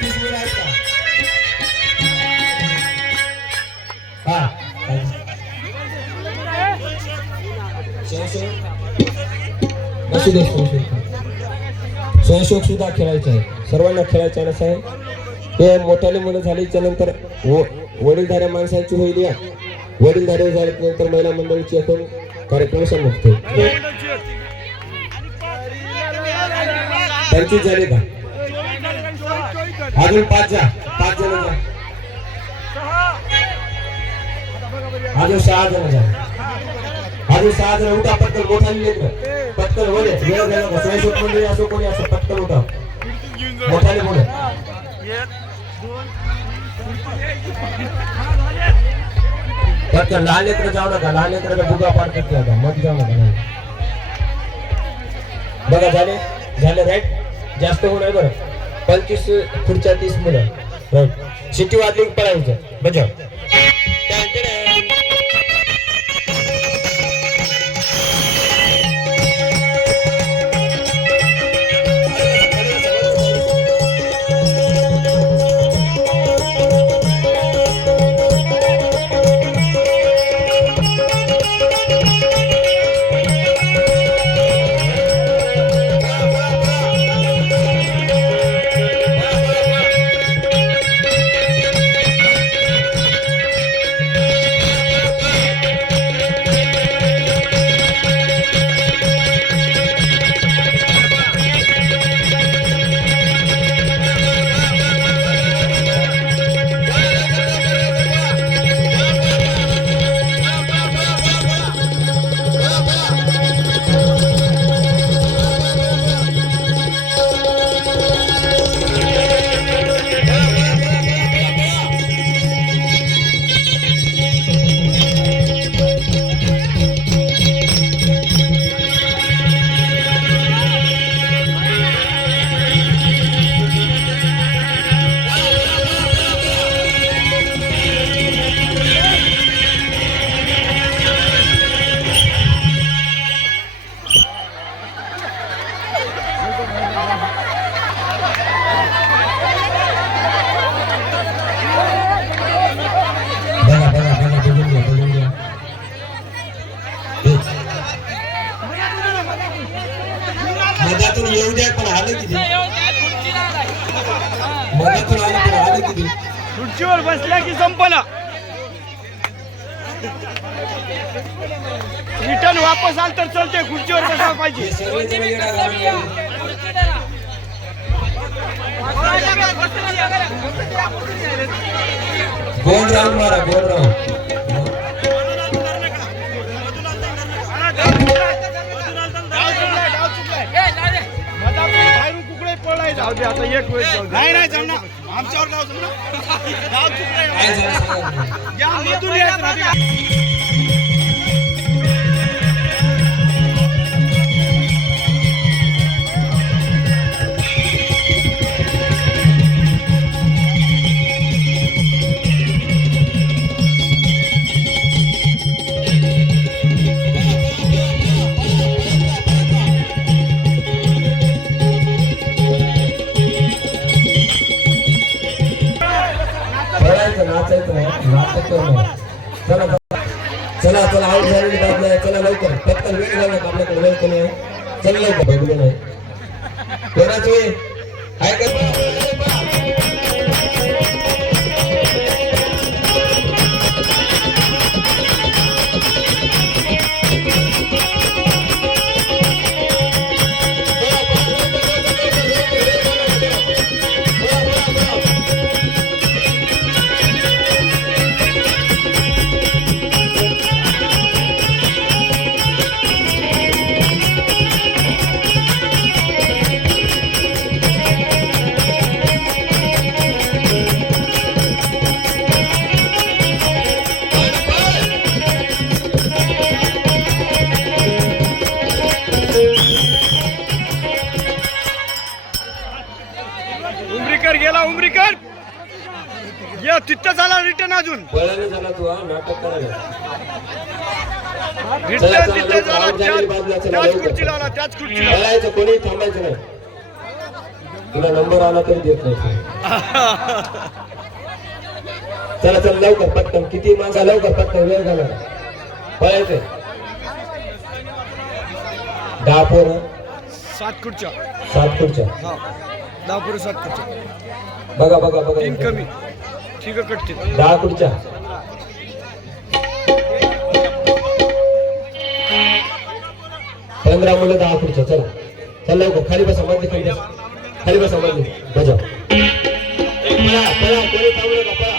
30 मुलं आहेत का? हा स्वयंसेवक सुद्धा खेळायचं आहे, सर्वांना खेळायचं आहे. असं आहे हे मोठ्याले मुलं झाल्याच्या नंतर वडीलधाऱ्या माणसांची होईल. या वडीलधारे झाल्यानंतर महिला मंडळीची आपण कार्यक्रम समाप्त. 25 झाले का? अजून 5 जण जा. अजून 6 जण जा. अजून 6 जण उठा पटकन. मोठा लेकर पटकन बोले. वेळ झाला का? स्वयंसेवक मंडळी असो कोणी असो पटकन उठा. मोठाले बोले. पटकन. लहान लेकर जाऊ नका. लहान लेकराला बुगा पार करते आता. मग जाऊ नका. बघा झाले राईट. जास्त होऊ नये बरं. 25 खुर्च्या 30 मुलं राईट. शिट्टी वाजली पळायचं. बजाव. मधातून येऊ द्या पण आलं किती. मधातून आलं पण आलं किती. खुर्चीवर बसल्या की संपला. रिटर्न वापस आल तर चलते. खुर्चीवर बसायला पाहिजे. गोल राऊंड मारा. गोल राऊंड. जाऊ दे आता एक वेळ. नाही जमणार आमच्यावर गाव जमणार. गाव चला चला आउट झालेली बाब नाही. चला लवकर पटकन. वेळ झाला आपल्याकडे. वेळ कमी आहे. चला लवकर. बघू नाही कोणाच आहे का? गेला उमरीकर. ये तिथं झाला रिटर्न. अजून झाला तू. नाटक करायला रिटर्न तिथं झाला. त्याच खुर्चीला आला. त्याच खुर्चीला कोणी थांबायचं नाही. तुला नंबर आला तरी देत नाही. चला चला लवकर पटकन, किती माणसा लवकर पटकन, वेळ घालणार पळायचंय. 10 पोरं 7 खुर्च्या 7 खुर्च्या. हा 10 पुढे 7 खुर्च्या. बघा बघा बघा 3 कमी ठीक आहे कटते. 10 खुर्च्या. 15 मुलं 10 खुर्च्या. चला चला लवकर, खाली बसा मध्ये, खाली बसा, खाली बसा मध्ये. बजा पळा पळा, कोणी थांबू नका, पळा.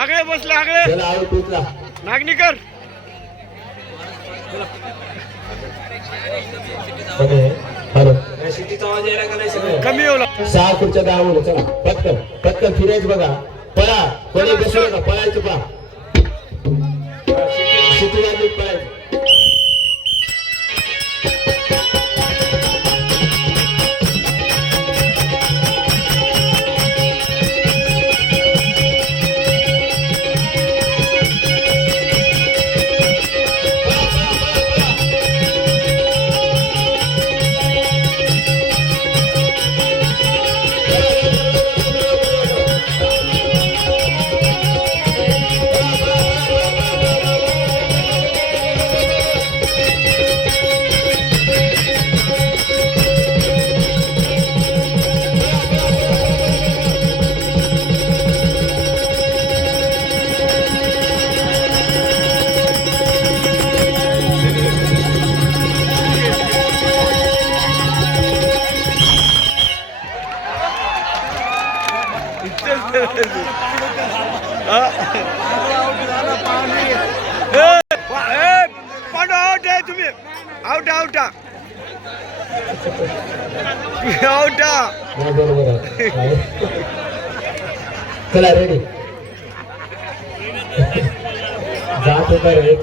आगळे बसले आगळे. चला आऊ तुटला. नागणी कर. हॅलो, सिटीचा आवाज यायला का नाही सगळं? कमी येऊ 6 खुर्च्या 10 मुलं. चला पटकन पटकन फिरायचं बघा, पळा, कोणी बसू नका, पळायचं पहा. सिटीला पळायचं. पांडू आउट आहे तुम्ही. Out out out. नाही, बरोबर आहे. चला रेडी. जात होता रे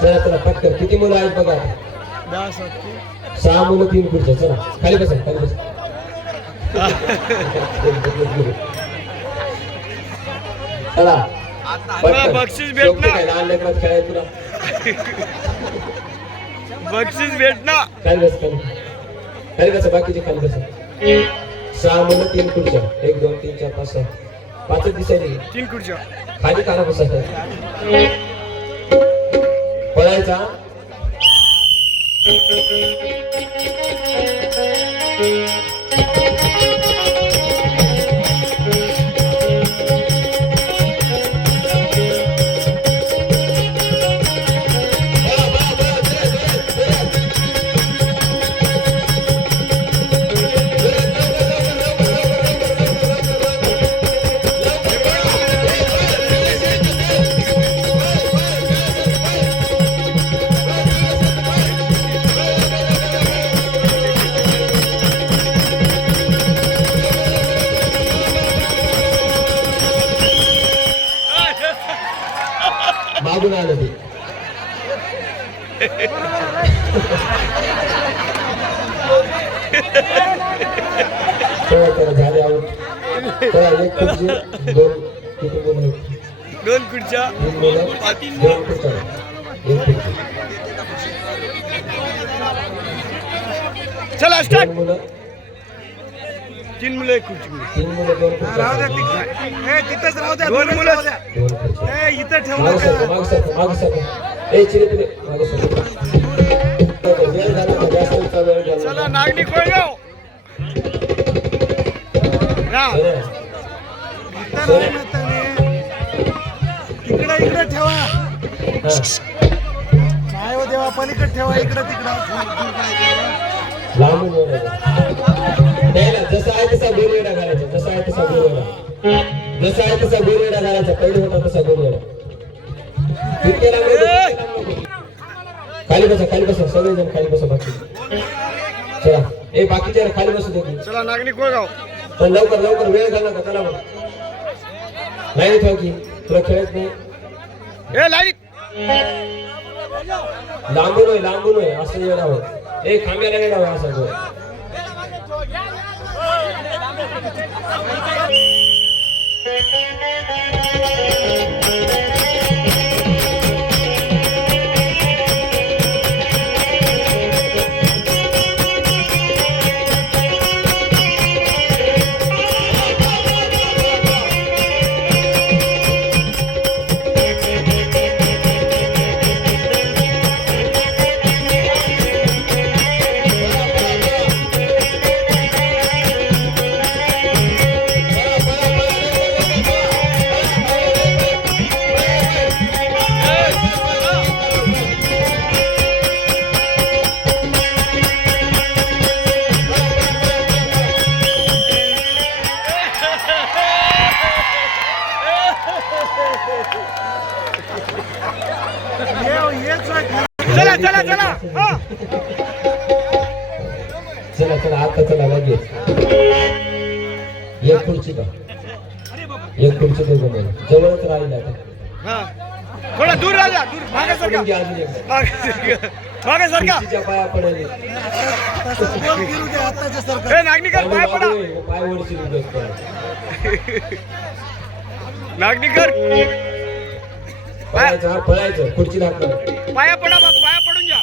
चला चला पटकन, किती मुलं आहेत बघा. 6 मुलं 3 खुर्च्या. चला खाली बसा, खाली बसा. चला बक्षीस भेटणार. लहान लेकरात खेळायचं तुला. बक्षीस भेटणार. खाली बस, खाली बसा, बाकीचे खाली बसा. 6 मुलं 3 खुर्च्या. 1 2 3 4 5 6. 5च दिसायची. 3 खुर्च्या. खाली काना बसा. पळायचा. मागून आलं ते. झाले आऊट. एक खुर्ची 2 किती मुलं आहेत? 2 खुर्च्या. 3 मुलं 2 खुर्च्या. 1 खुर्ची. चला स्टार्ट. 2 मुलं 3 मुलं 1 खुर्ची. 3 मुलं 2 खुर्च्या. तिथंच राहू द्या. 2 मुलं 2 खुर्च्या. इथं ठेवू मागं नका. सरका, मागं सरका, मागं सरका. ए चिरे पुढे मागं सरका. वेळ झाला का? जास्त वेळ झाला. चला नागणी कोळगाव. इकडे ठेवा. काय हो देवा, पलीकडे ठेवा. इकडे तिकडं लांबून नाही ना, जसं आहे तसा गोलवेडा घालायचा. जसा आहे तसा गोलवेडा. जसा आहे तसा गोलवेडा घालायचा. पहिले होता तसा गोलवेडा. खाली बसा, खाली बसा, सगळेजण खाली बसा. बाकी चला. ए बाकीच्या खाली बसू दे. चला नागणी कोळगाव. तर लवकर लवकर वेळ घाला का चला मग. नाही ठेव की तुला खेळत नाही. ए लाईट लांबून होय असं येणार. ए खांब्याला येणार असं तो. चला चला चला हा. चला चला आता चला लगेच. एक खुर्ची का एक खुर्ची दे मला जवळच राहील आता. हा थोडा दूर राहा दूर मागे सरका अजून एक मागे सरका. खुर्चीच्या पाया पडेल. ए नागनीकर पाय पडा. पाय वरची नागनीकर पळायचं खुर्ची दाखव. पाया पडा बाप पाया पडून घ्या.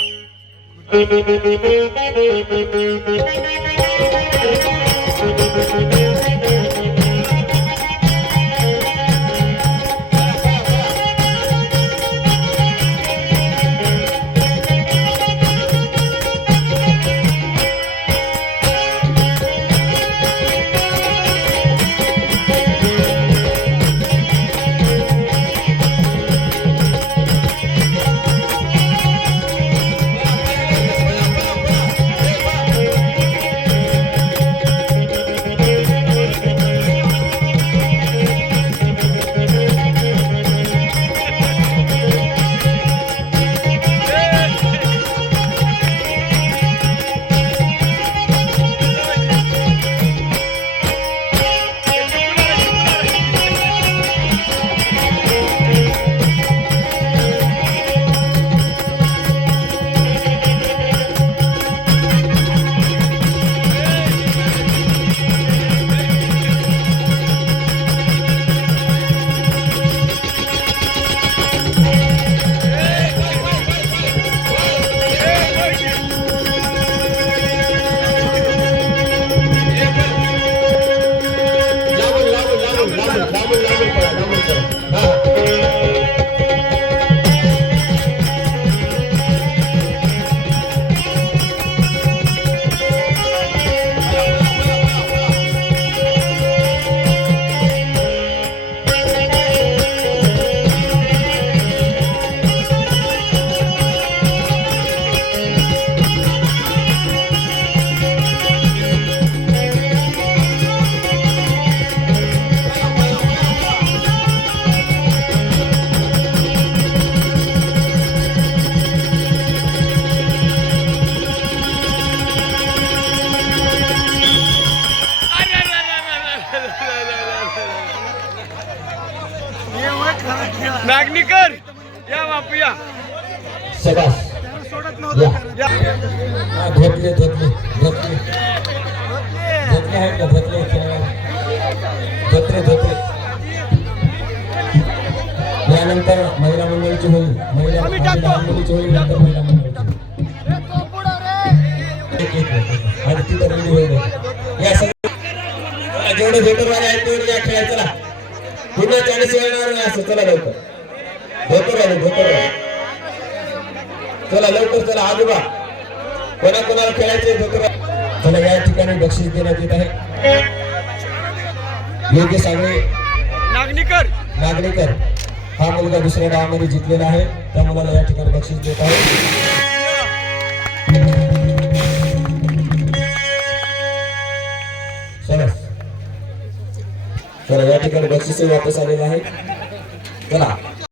नागनीकर या बापू या. सबास सोडत नव्हतं या. धोतले धोतले धोतले धोतले आहेत का धोतले धोतले धोतले. यानंतर महिला मंडळीची होईल. महिला मंडळीची होईल नंतर महिला मंडळीची. आणि ती तर होईल. या सगळं जेवढे धोतरवाले आहेत तेवढे या खेळायला चला. पुन्हा 40 येणार नाही असं. चला लवकर धोतरवाले चला लवकर चला. आजोबा कोणाकोणाला खेळायचे धोतरवाले चला. या ठिकाणी बक्षीस देण्यात येत आहे. योग्य सागळे नागणीकर हा मुलगा दुसऱ्या गावामध्ये जिंकलेला आहे. त्या मुलाला या ठिकाणी बक्षीस देत आहे. चला या ठिकाणी बक्षीस वापस आलेलं आहे. चला